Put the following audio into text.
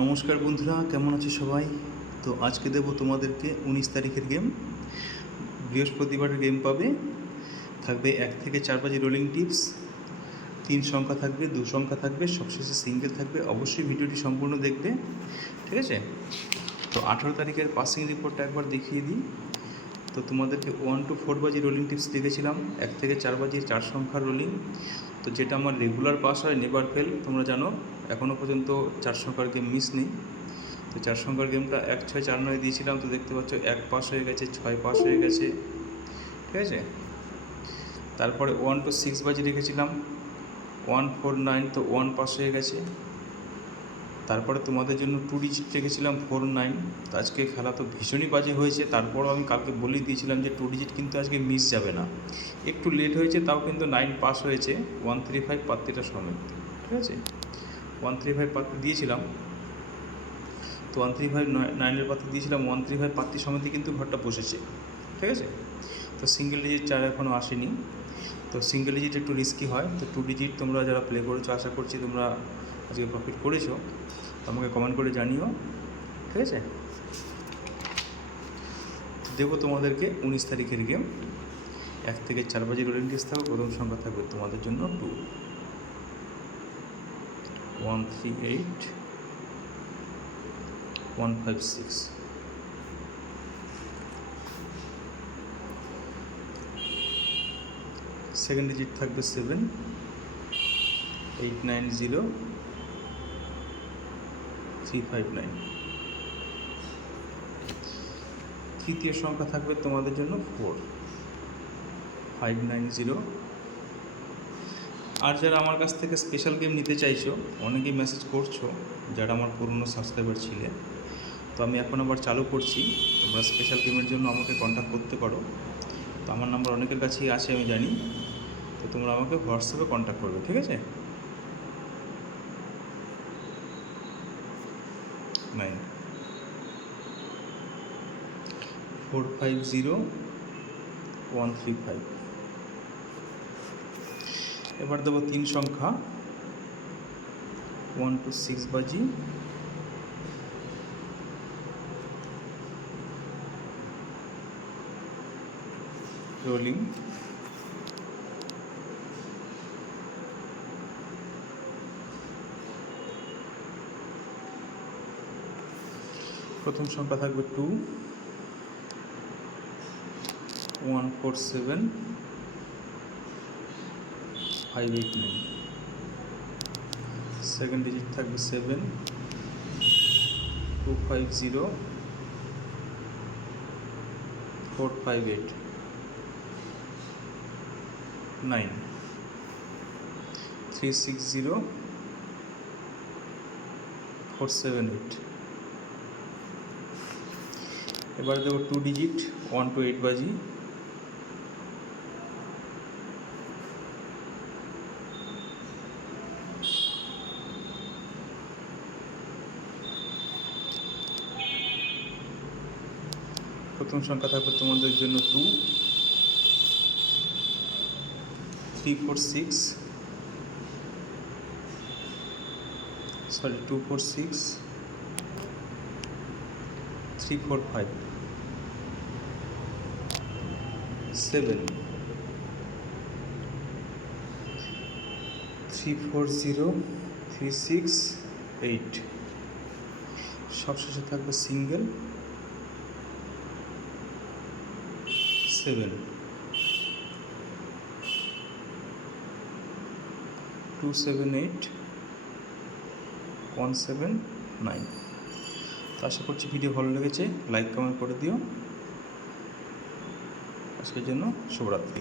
নমস্কার বন্ধুরা, কেমন আছে সবাই? তো আজকে দেব তোমাদেরকে 19 তারিখের গেম। বৃহস্পতিবারের গেম পাবে। থাকবে 1 থেকে 4 বাজি রোলিং টিপস, 3 সংখ্যা থাকবে, 2 সংখ্যা থাকবে, সবশেষে সিঙ্গেল থাকবে। অবশ্যই ভিডিওটি সম্পূর্ণ দেখবে, ঠিক আছে? তো 18 তারিখের পাসিং রিপোর্টটা একবার দেখিয়ে দিই। তো তোমাদেরকে 1 to 4 বাজি রোলিং টিপস দেখেছিলাম, 1 থেকে 4 বাজির 4 সংখ্যার রোলিং। তো যেটা আমার রেগুলার পাস হয়, নেভার ফেল, তোমরা জানো এখনও পর্যন্ত 4 সংখ্যার গেম মিস নেই। তো 4 সংখ্যার গেমটা 1, 6, 4, 9 দিয়েছিলাম। তো দেখতে পাচ্ছ 1 পাস হয়ে গেছে, 6 পাস হয়ে গেছে, ঠিক আছে? তারপরে 1 to 6 বাজি রেখেছিলাম, 1, 4, 9, তো 1 পাস হয়ে গেছে। তারপরে তোমাদের জন্য 2 ডিজিট রেখেছিলাম 4, 9। তো আজকে খেলা তো ভীষণই বাজে হয়েছে। তারপরও আমি কালকে বলেই দিয়েছিলাম যে 2 ডিজিট কিন্তু আজকে মিস যাবে না। একটু লেট হয়েছে, তাও কিন্তু 9 পাস হয়েছে, 135 পাত্তিটা সমেত, ঠিক আছে? 135 পাত্তি দিয়েছিলাম। তো 135 9-এর পাত্তি দিয়েছিলাম, 135 পাত্তি সমেতই কিন্তু ঘরটা বসেছে, ঠিক আছে? তো সিঙ্গেল ডিজিট 4 এখনও আসেনি। তো সিঙ্গেল ডিজিট একটু রিস্কি হয়। তো 2 ডিজিট তোমরা যারা প্লে করেছো, আশা করছি তোমরা আজকে প্রফিট করেছো। আমাকে কমেন্ট করে জানিও, ঠিক আছে? দেবো তোমাদেরকে 19 তারিখের গেম। 1 থেকে 4 বাজি রোলিং টিপস থাকবে। প্রথম সংখ্যা থাকবে তোমাদের জন্য 2, 138, 156। সেকেন্ড ডিজিট থাকবে 7, 890, 359। তৃতীয় সংখ্যা থাকবে তোমাদের জন্য 4, 590। আর যারা আমার কাছ থেকে স্পেশাল গেম নিতে চাইছো, অনেকেই মেসেজ করছো যারা আমার পুরনো সাবস্ক্রাইবার ছিলেন। তো আমি এখন আবার চালু করছি। তোমরা স্পেশাল গেমের জন্য আমাকে কন্ট্যাক্ট করতে পারো। তো আমার নাম্বার অনেকের কাছেই আছে, আমি জানি। তো তোমরা আমাকে হোয়াটসঅ্যাপে কন্ট্যাক্ট করবে, ঠিক আছে? 9, 450, 135। এবার দেবো 3 সংখ্যা, 1 to 6 বাজি, রোলিং। প্রথম সংখ্যা থাকবে 2, 147, 589। সেকেন্ড ডিজিট থাকবে 7, 250, 458, 9, 360, 478। এবার দেবো 2 ডিজিট, 1 to 8 বাজি, প্রথম সংখ্যা থাকবে তোমাদের জন্য 2, 246, 345, 7, 340, 368। সবশেষে থাকবে সিঙ্গেল 7, 278, 179। তো আশা করছি ভিডিও ভালো লেগেছে। লাইক কমেন্ট করে দিও। আজকের জন্য শুভরাত্রি।